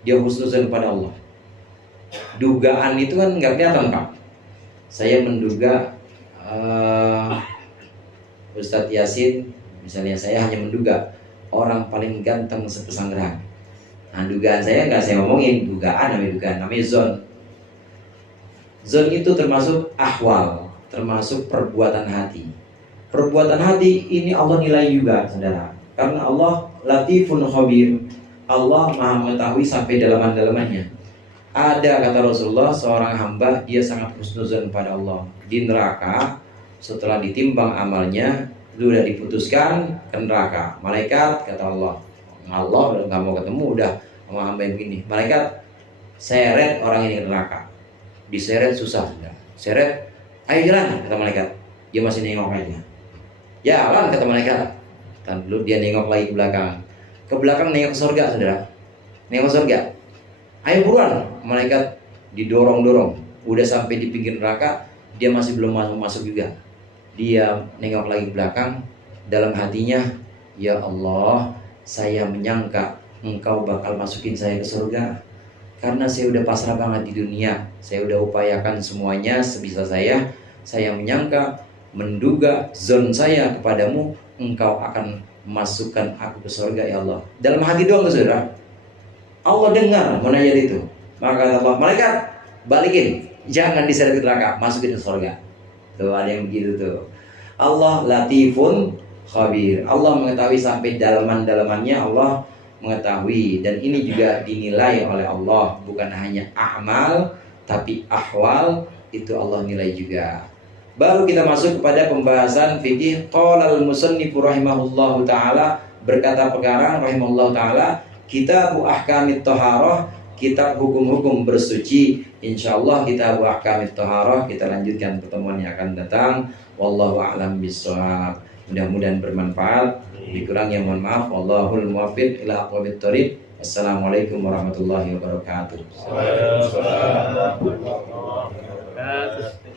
Dia husnuzon pada Allah. Dugaan itu kan nggak kelihatan, Pak. Saya menduga Ustadz Yasin, misalnya saya hanya menduga orang paling ganteng sepesanggerahan. Nah, dugaan saya nggak saya ngomongin, dugaan namanya zon. Zon itu termasuk ahwal, termasuk perbuatan hati. Perbuatan hati ini Allah nilai juga, saudara. Karena Allah latifun khabir. Allah maha mengetahui sampai dalaman-dalamannya. Ada kata Rasulullah, seorang hamba dia sangat husnuzon pada Allah. Di neraka, setelah ditimbang amalnya, sudah diputuskan ke neraka. Malaikat kata Allah nggak mau ketemu udah sama hamba yang begini. Malaikat seret orang ini ke neraka. Diseret susah, seret, ayo jalan kata malaikat. Dia masih nengok aja. Jalan kata malaikat. Lalu dia nengok lagi ke belakang. Ke belakang nengok ke surga, saudara. Nengok surga. Ayo buruan, malaikat didorong-dorong. Udah sampai di pinggir neraka, dia masih belum masuk juga. Dia nengok lagi ke belakang, dalam hatinya, ya Allah, saya menyangka Engkau bakal masukin saya ke surga. Karena saya udah pasrah banget di dunia, saya udah upayakan semuanya sebisa saya menyangka, menduga zon saya kepadamu, Engkau akan masukkan aku ke surga ya Allah. Dalam hati doang tuh, saudara. Allah dengar munajat itu. Maka Allah, malaikat balikin, jangan diseret ke neraka, masukin ke surga. Tuh ada yang begitu tuh. Allah latifun khabir. Allah mengetahui sampai dalaman-dalamannya, Allah mengetahui. Dan ini juga dinilai oleh Allah, bukan hanya amal tapi ahwal, itu Allah nilai juga. Baru kita masuk kepada pembahasan fikih. Qala al-musannif rahimahullahu taala, berkata pengarang rahimahullahu taala, Kitab Ahkamit Thaharah, kitab hukum-hukum bersuci. Insyaallah kitab Ahkamit Thaharah kita lanjutkan pertemuan yang akan datang. Wallahu a'lam bishawab. Mudah-mudahan bermanfaat. Dikurangnya mohon maaf. Wallahul muwaffiq ila aqwamit thoriq. Wassalamualaikum warahmatullahi wabarakatuh. Waalaikumsalam warahmatullahi wabarakatuh.